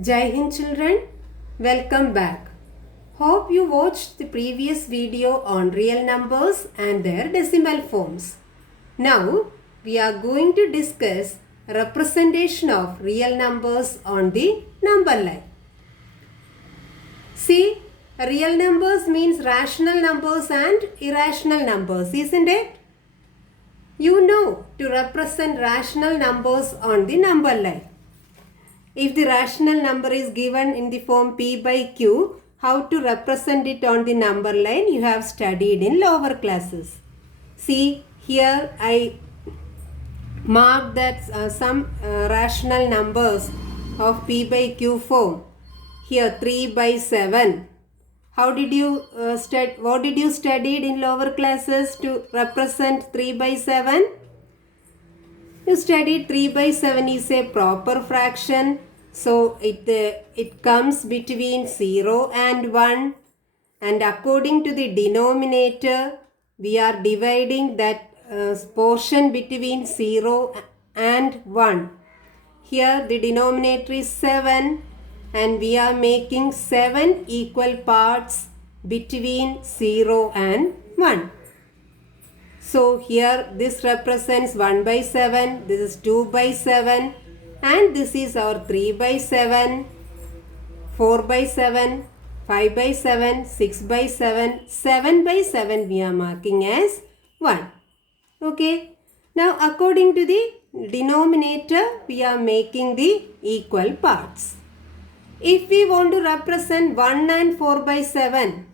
Jai Hind children, welcome back. Hope you watched the previous video on real numbers and their decimal forms. Now we are going to discuss representation of real numbers on the number line. See, real numbers means rational numbers and irrational numbers, isn't it? You know to represent rational numbers on the number line. If the rational number is given in the form P by Q, how to represent it on the number line you have studied in lower classes. See, here I mark that some rational numbers of P by Q form. Here 3 by 7. How did you what did you studied in lower classes to represent 3 by 7? You studied 3 by 7 is a proper fraction. So it comes between 0 and 1, and according to the denominator we are dividing that portion between 0 and 1. Here the denominator is 7 and we are making 7 equal parts between 0 and 1. So here this represents 1 by 7, this is 2 by 7, and this is our 3 by 7, 4 by 7, 5 by 7, 6 by 7, 7 by 7 we are marking as 1. Okay. Now according to the denominator we are making the equal parts. If we want to represent 1 and 4 by 7,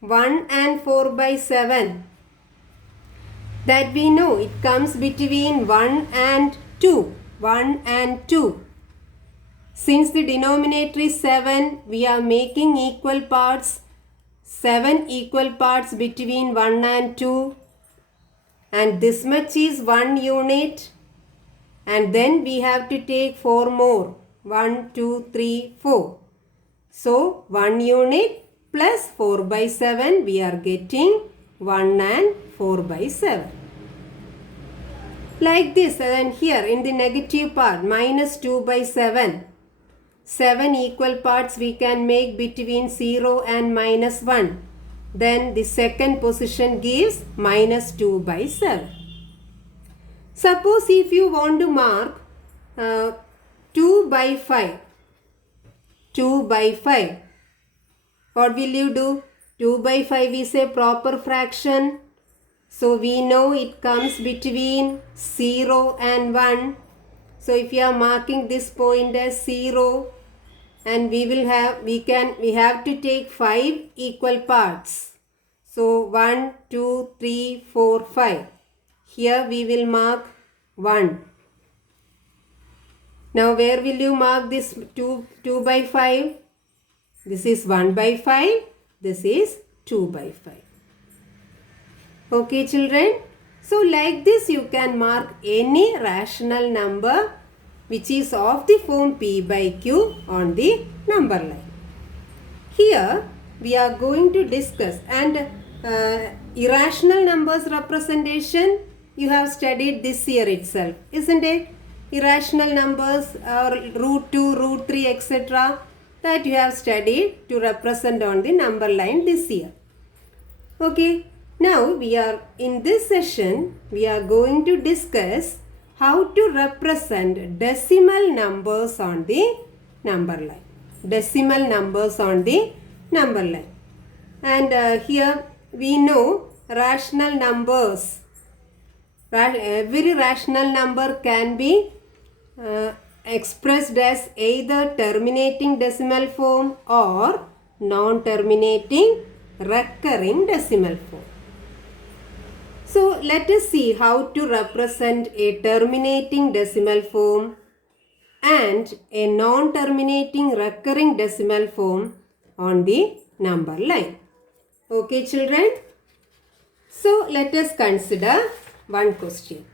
1 and 4 by 7, that we know it comes between 1 and 2. 1 and 2. Since the denominator is 7, we are making equal parts, 7 equal parts between 1 and 2. And this much is 1 unit. And then we have to take 4 more. 1, 2, 3, 4. So 1 unit plus 4 by 7, we are getting 1 and 4 by 7. Like this, and here in the negative part, minus 2 by 7. 7 equal parts we can make between 0 and minus 1. Then the second position gives minus 2 by 7. Suppose if you want to mark 2 by 5. 2 by 5. What will you do? 2 by 5 is a proper fraction. So we know it comes between 0 and 1. So if you are marking this point as 0, and we have to take 5 equal parts. So 1, 2, 3, 4, 5. Here we will mark 1. Now where will you mark this 2 by 5? This is 1 by 5. This is 2 by 5. Okay children, so like this you can mark any rational number which is of the form P by Q on the number line. Here we are going to discuss, and irrational numbers representation you have studied this year itself, isn't it? Irrational numbers or root 2, root 3 etc. that you have studied to represent on the number line this year. Okay. Now we are in this session we are going to discuss how to represent decimal numbers on the number line. Decimal numbers on the number line. And here we know rational numbers. Every rational number can be expressed as either terminating decimal form or non-terminating recurring decimal form. So let us see how to represent a terminating decimal form and a non-terminating recurring decimal form on the number line. Okay children? So let us consider one question.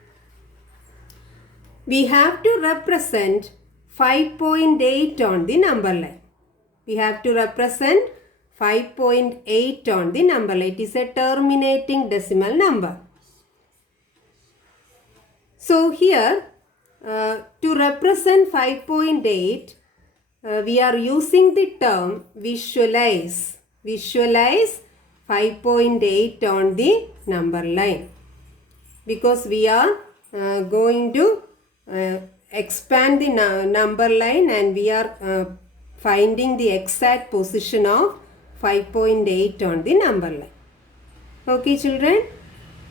We have to represent 5.8 on the number line. We have to represent 5.8 on the number line. It is a terminating decimal number. So here to represent 5.8 we are using the term visualize. Visualize 5.8 on the number line. Because we are going to expand the number line and we are finding the exact position of 5.8 on the number line. Okay, children?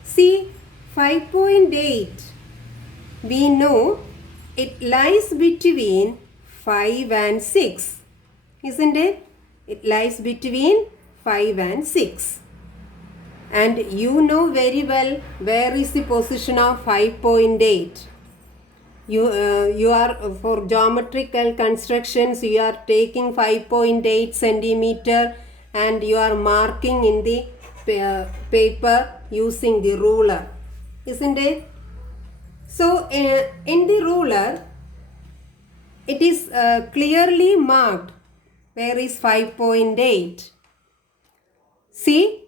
See, 5.8, we know it lies between 5 and 6. Isn't it? It lies between 5 and 6. And you know very well where is the position of 5.8. You are for geometrical constructions, you are taking 5.8 centimeter and you are marking in the paper using the ruler, isn't it? So in the ruler it is clearly marked where is 5.8. See,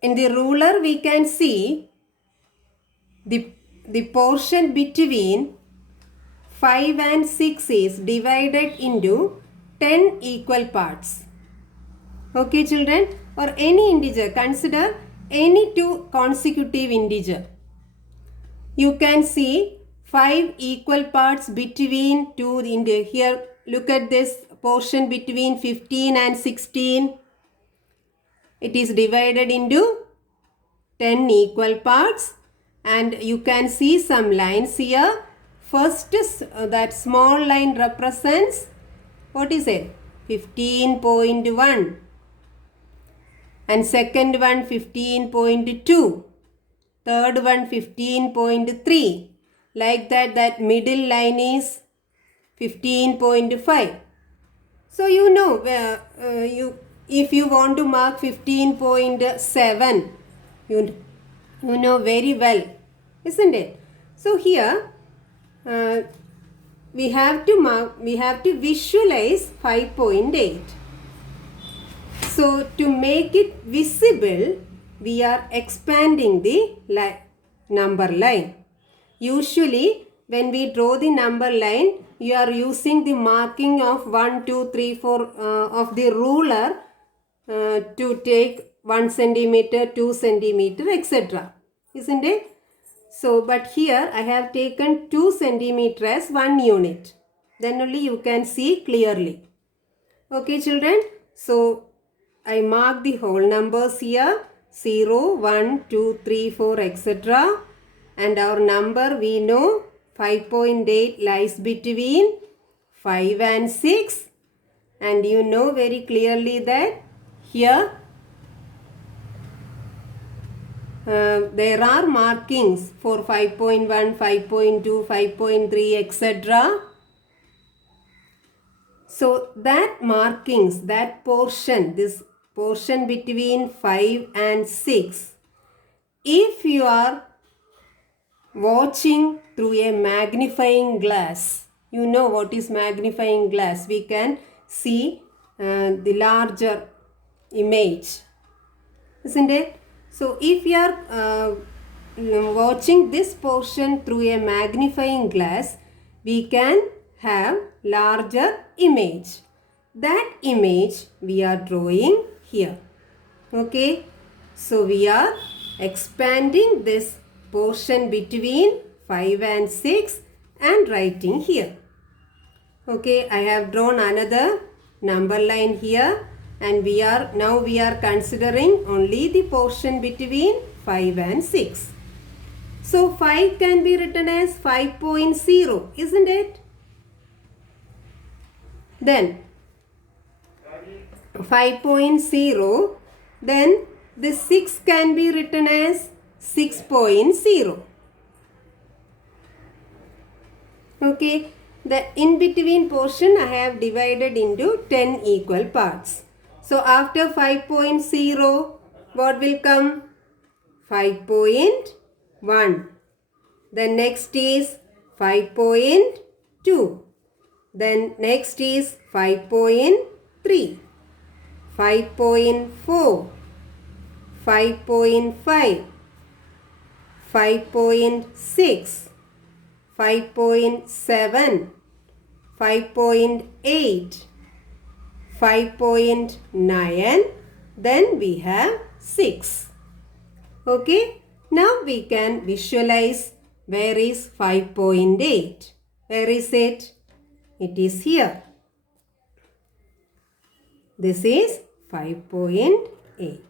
in the ruler we can see the portion between 5 and 6 is divided into 10 equal parts. Okay, children? Or any integer. Consider any two consecutive integer. You can see 5 equal parts between two integer. Here, look at this portion between 15 and 16. It is divided into 10 equal parts. And you can see some lines here. First, that small line represents, what is it? 15.1. And second one 15.2. Third one 15.3. Like that middle line is 15.5. So you know if you want to mark 15.7, you know very well, isn't it? So here we have to visualize 5.8. So to make it visible, we are expanding the number line. Usually when we draw the number line, you are using the marking of 1, 2, 3, 4 of the ruler to take 1 centimeter, 2 centimeter, etc. Isn't it? So, but here I have taken 2 centimeter as 1 unit. Then only you can see clearly. Okay, children. So, I mark the whole numbers here. 0, 1, 2, 3, 4, etc. And our number we know 5.8 lies between 5 and 6. And you know very clearly that here there are markings for 5.1, 5.2, 5.3, etc. So that markings, that portion, this portion between 5 and 6, if you are watching through a magnifying glass, you know what is magnifying glass, we can see the larger image, isn't it? So if you are watching this portion through a magnifying glass, we can have larger image. That image we are drawing here. Okay. So we are expanding this portion between 5 and 6 and writing here. Okay. I have drawn another number line here. And we are considering only the portion between 5 and 6. So 5 can be written as 5.0, isn't it? Then 5.0, then this 6 can be written as 6.0. Okay, the in between portion I have divided into 10 equal parts. So after 5.0, what will come? 5.1. Then next is 5.2. Then next is 5.3. 5.4. 5.5. 5.6. 5.7. 5.8, 5.9, then we have 6. Okay, now we can visualize where is 5.8. Where is it? It is here. This is 5.8.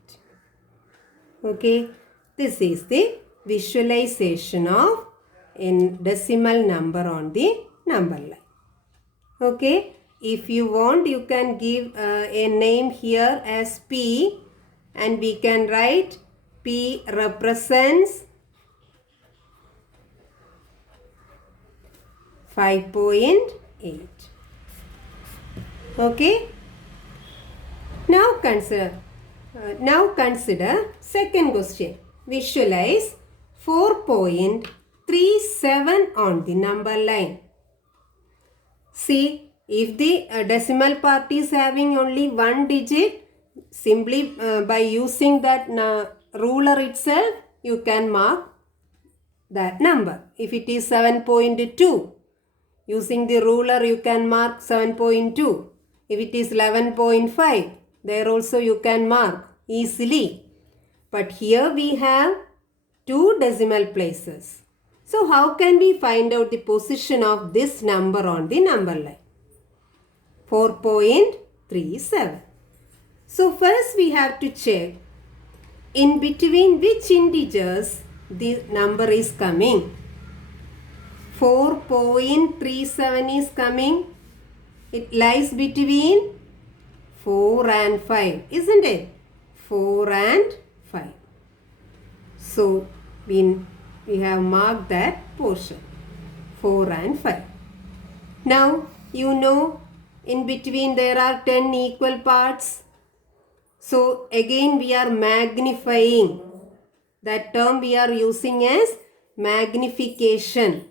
Okay, this is the visualization of a decimal number on the number line. Okay, if you want, you can give a name here as P, and we can write P represents 5.8. Okay, now consider second question. Visualize 4.37 on the number line. See, if the decimal part is having only one digit, simply by using that ruler itself, you can mark that number. If it is 7.2, using the ruler you can mark 7.2. If it is 11.5, there also you can mark easily. But here we have two decimal places. So how can we find out the position of this number on the number line? 4.37. So first we have to check in between which integers the number is coming. 4.37 is coming. It lies between 4 and 5, isn't it? 4 and 5. So we have marked that portion, 4 and 5. Now you know in between there are 10 equal parts. So again we are magnifying. That term we are using as magnification.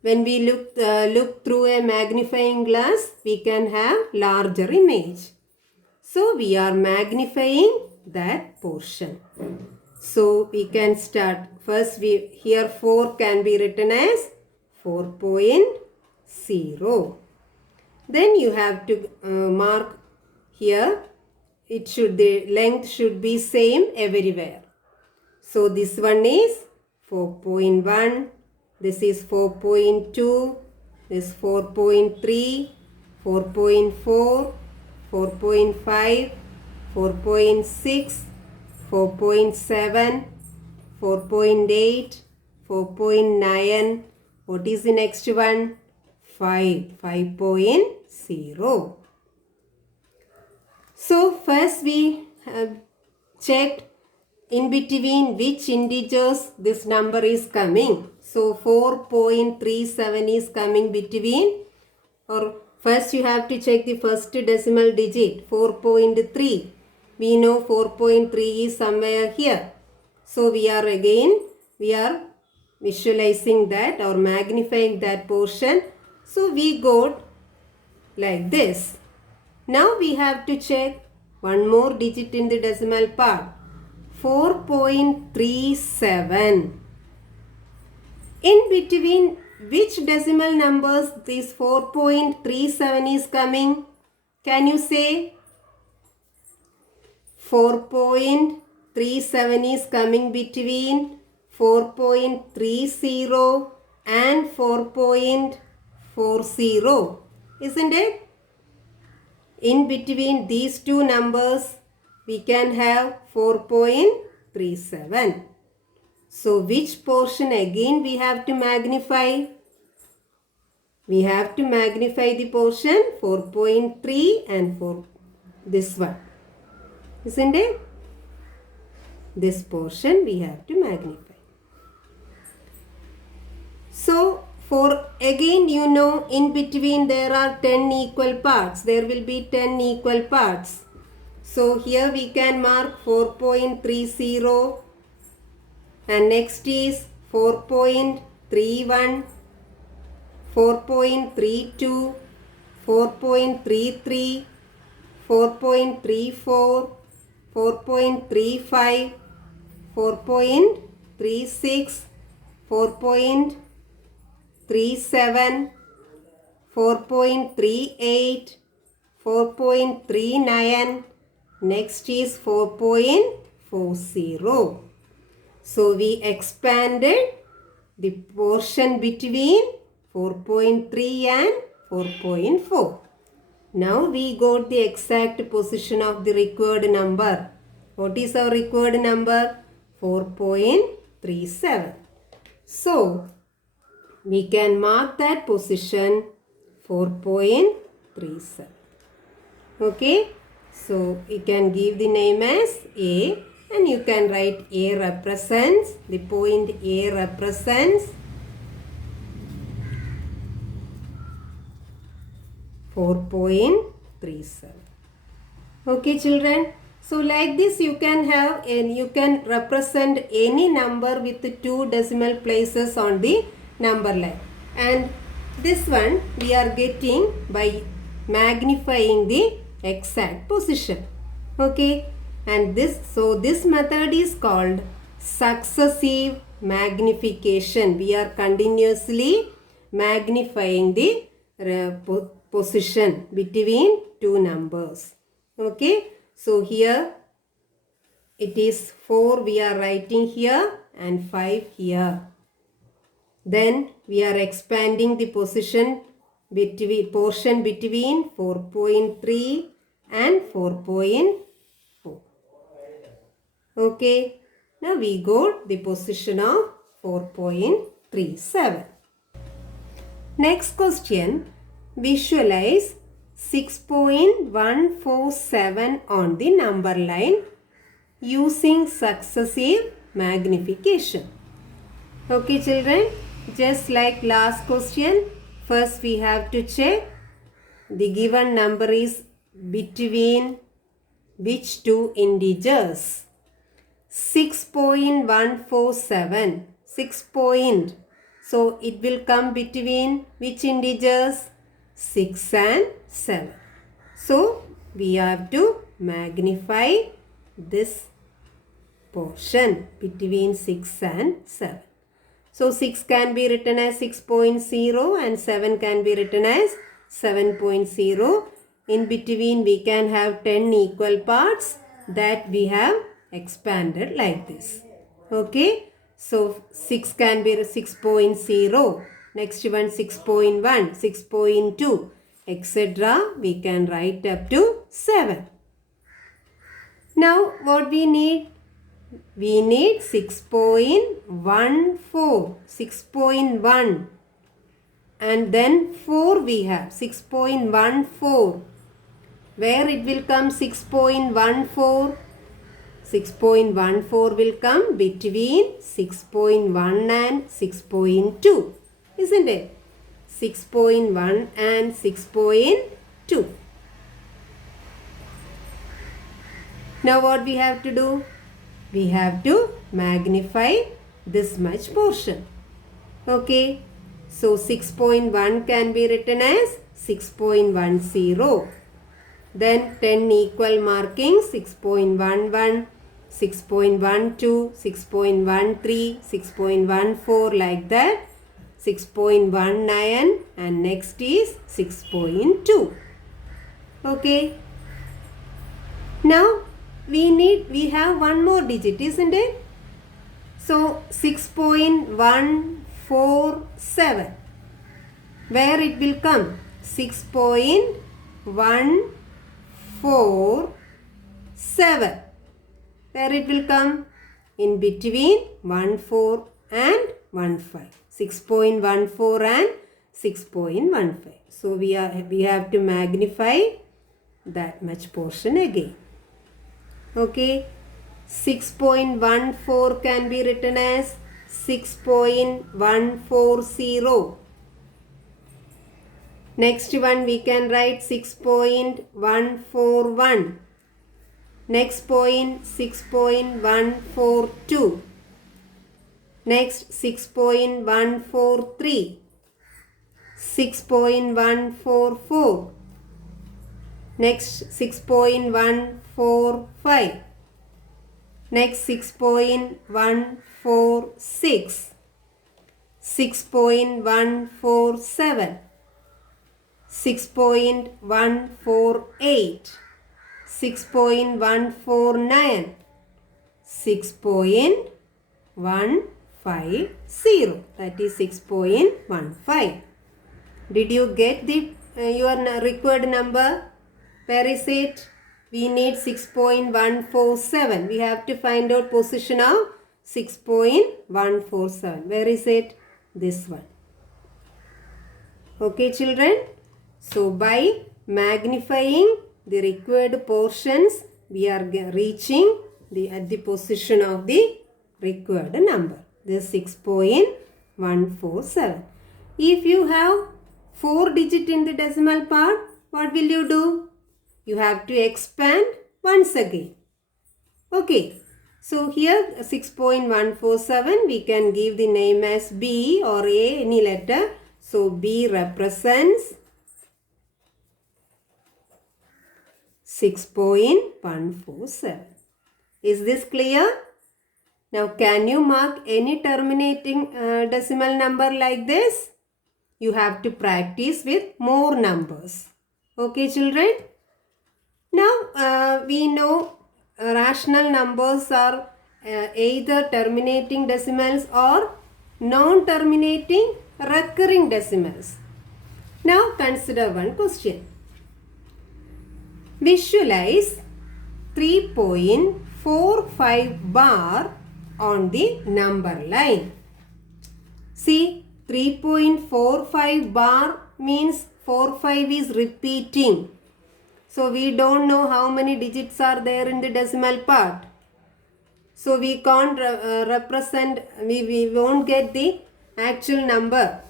When we look through a magnifying glass, we can have larger image. So we are magnifying that portion. So we can start. First here 4 can be written as 4.0. Then you have to mark here. The length should be same everywhere. So this one is 4.1. This is 4.2. This 4.3, 4.4, 4.5, 4.6, 4.7, 4.8, 4.9. What is the next one? 5.0. So first we have checked in between which integers this number is coming. So 4.37 is coming between, or first you have to check the first decimal digit, 4.3. We know 4.3 is somewhere here. So we are visualizing that or magnifying that portion. So we got like this. Now we have to check one more digit in the decimal part, 4.37. In between which decimal numbers this 4.37 is coming? Can you say? 4.37 is coming between 4.30 and 4.40, isn't it? In between these two numbers, we can have 4.37. So which portion again we have to magnify? We have to magnify the portion 4.3 and this one. Isn't it? This portion we have to magnify. So again you know in between there are 10 equal parts. There will be 10 equal parts. So here we can mark 4.30 and next is 4.31, 4.32, 4.33, 4.34, 4.35, 4.36, 4.37, 4.38, 4.39. Next is 4.40. So we expanded the portion between 4.3 and 4.4. Now we got the exact position of the required number. What is our required number? 4.37. So we can mark that position 4.37. Okay. So you can give the name as A, and you can write A represents, the point A represents 4.37. Okay children. So like this you can have, and you can represent any number with 2 decimal places on the number line. And this one we are getting by magnifying the exact position. Okay. And this method is called successive magnification. We are continuously magnifying the position between 2 numbers. Okay. So here it is 4 we are writing here and 5 here. Then we are expanding the portion between 4.3 and 4.4. Okay. Now we got the position of 4.37. Next question. Visualize 6.147 on the number line using successive magnification. Okay children, just like last question, first we have to check the given number is between which 2 integers. 6.147, 6 point. So it will come between which integers? 6 and 7. So we have to magnify this portion between 6 and 7. So 6 can be written as 6.0 and 7 can be written as 7.0. In between we can have 10 equal parts that we have expanded like this. Okay. So 6 can be 6.0. Next one 6.1, 6.2, etc. We can write up to 7. Now what we need? We need 6.14, 6.1, and then 4 we have 6.14. Where it will come 6.14? 6.14 will come between 6.1 and 6.2. Isn't it? 6.1 and 6.2. Now what we have to do? We have to magnify this much portion. Okay. So 6.1 can be written as 6.10. Then 10 equal markings 6.11, 6.12, 6.13, 6.14 like that. 6.19 and next is 6.2. Okay. Now we have one more digit, isn't it? So 6.147. Where it will come? 6.147. Where it will come? In between 14 and 15. 6.14 and 6.15. So we have to magnify that much portion again. Okay. 6.14 can be written as 6.140. Next one we can write 6.141. Next point 6.142. Next 6.143. 6.144. Next 6.145. Next 6.146. 6.147. 6.148, 6.149, 6.150. That is 6.15. Did you get the your required number? Where is it? We need 6.147. We have to find out position of 6.147. Where is it? This one. Okay, children. So by magnifying the required portions, we are reaching at the position of the required number. This 6.147. If you have 4 digits in the decimal part, what will you do? You have to expand once again. Okay. So here 6.147, we can give the name as B or A, any letter. So B represents 6.147. Is this clear? Now can you mark any terminating decimal number like this? You have to practice with more numbers. Okay, children? Now we know rational numbers are either terminating decimals or non-terminating recurring decimals. Now consider one question. Visualize 3.45 bar on the number line. See, 3.45 bar means 45 is repeating. So we don't know how many digits are there in the decimal part. So we can't represent, we won't get the actual number.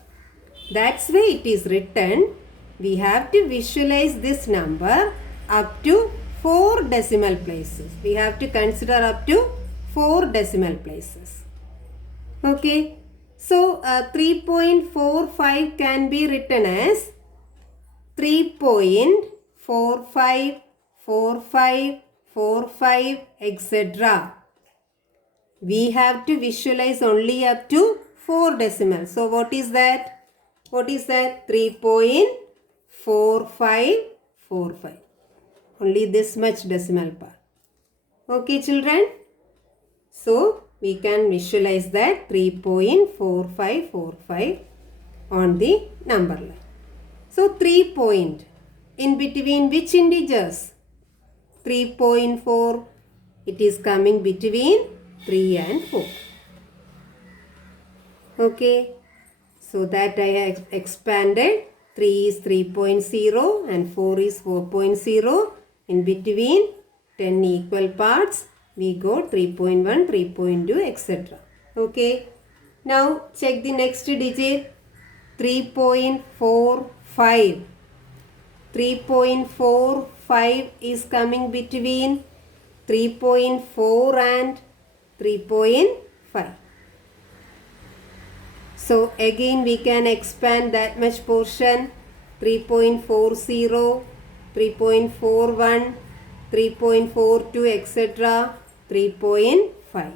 That's why it is written, we have to visualize this number up to 4 decimal places. We have to consider up to 4 decimal places. Okay. So 3.45 can be written as 3.45, 45, 45, etc. We have to visualize only up to 4 decimals. So what is that? What is that? 3.4545. Only this much decimal part. Okay, children? So we can visualize that 3.4545 on the number line. So 3 point in between which integers? 3.4. It is coming between 3 and 4. Okay. So that I have expanded. 3 is 3.0 and 4 is 4.0. In between 10 equal parts, we got 3.1, 3.2, etc. Okay. Now check the next digit. 3.45. 3.45 is coming between 3.4 and 3.5. So again we can expand that much portion. 3.40, 3.41, 3.42, etc. 3.5.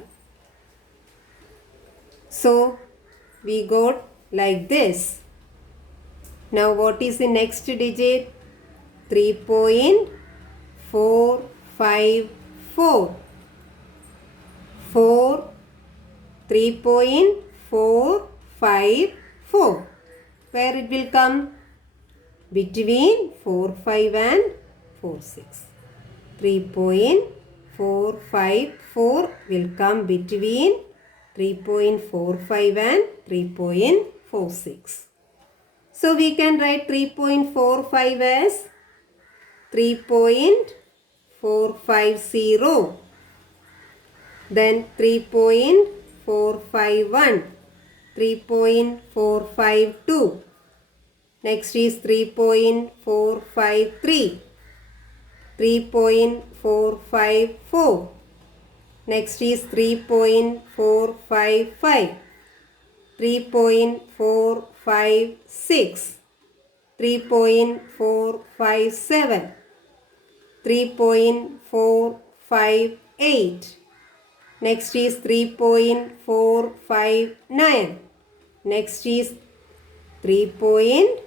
So we got like this. Now what is the next digit? 3.454. 3.454. Where it will come? Between 4.5 and 4.6. 3.454 will come between 3.45 and 3.46. So we can write 3.45 as 3.450. Then 3.451. 3.452. Next is 3.453. 3.454. Next is 3.455. 3.456. 3.457. 3.458. Next is 3.459. Next is 3.460.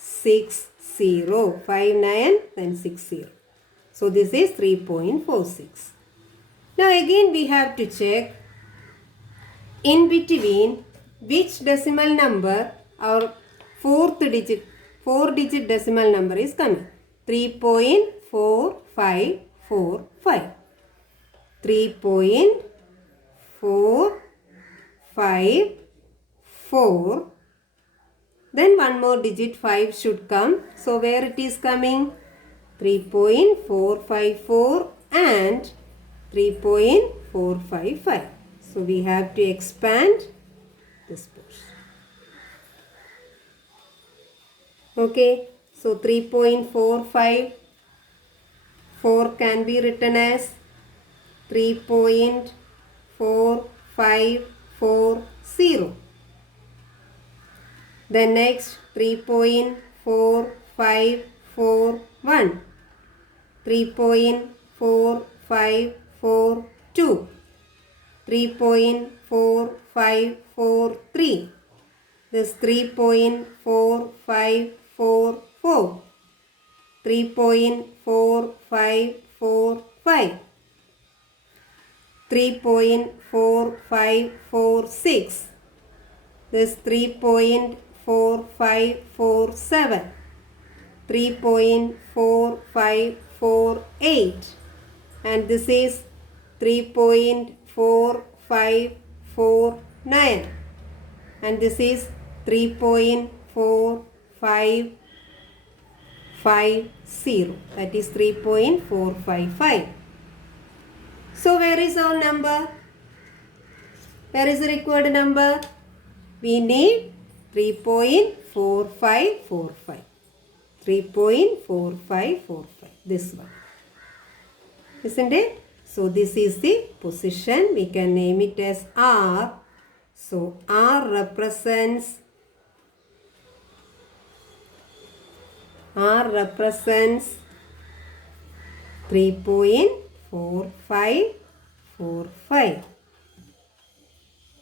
60. 5, 9, then 60. So this is 3.46. Now again we have to check in between which decimal number our four digit decimal number is coming. 3.4545. 3.454. Then one more digit 5 should come. So where it is coming? 3.454 and 3.455. So we have to expand this portion. Okay. So 3.454 can be written as 3.4540. Then next 3.4541, 3.4542, 3.4543, this 3.4544, 3.4545, 3.4546, this 3.4547, 3.4548, and this is 3.4549, and this is 3.450, that is 3.455. So where is our number? Where is the required number? We need 3.4545. 3.4545. This one. Isn't it? So this is the position. We can name it as R. So R represents 3.4545.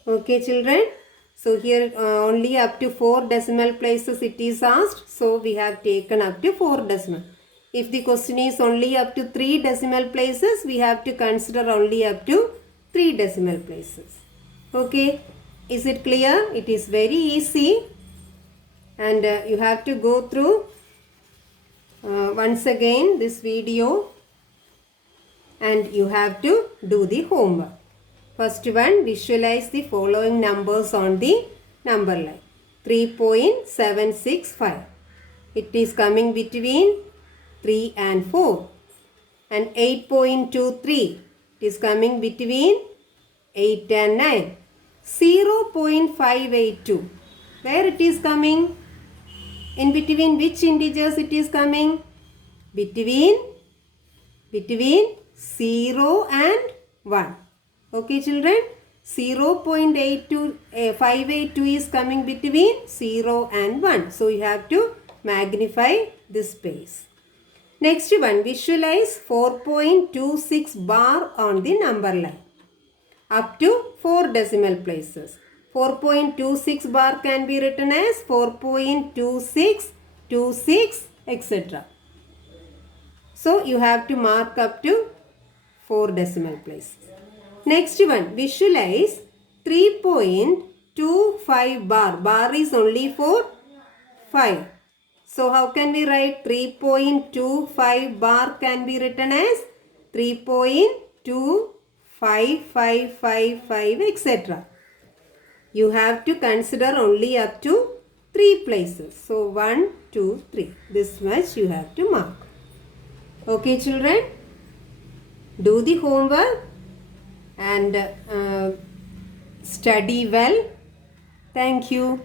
Okay, children. So here only up to 4 decimal places it is asked. So we have taken up to 4 decimal. If the question is only up to 3 decimal places, we have to consider only up to 3 decimal places. Okay. Is it clear? It is very easy. And you have to go through once again this video. And you have to do the homework. First one, visualize the following numbers on the number line. 3.765. It is coming between 3 and 4. And 8.23. It is coming between 8 and 9. 0.582. Where it is coming? In between which integers it is coming? Between 0 and 1. Okay, children? 0.582 is coming between 0 and 1. So you have to magnify this space. Next one, visualize 4.26 bar on the number line. Up to 4 decimal places. 4.26 bar can be written as 4.2626, etc. So you have to mark up to 4 decimal places. Next one, visualize 3.25 bar. Bar is only for 5. So how can we write 3.25 bar can be written as 3.25555, etc. You have to consider only up to 3 places. So 1, 2, 3. This much you have to mark. Okay, children? Do the homework and study well. Thank you.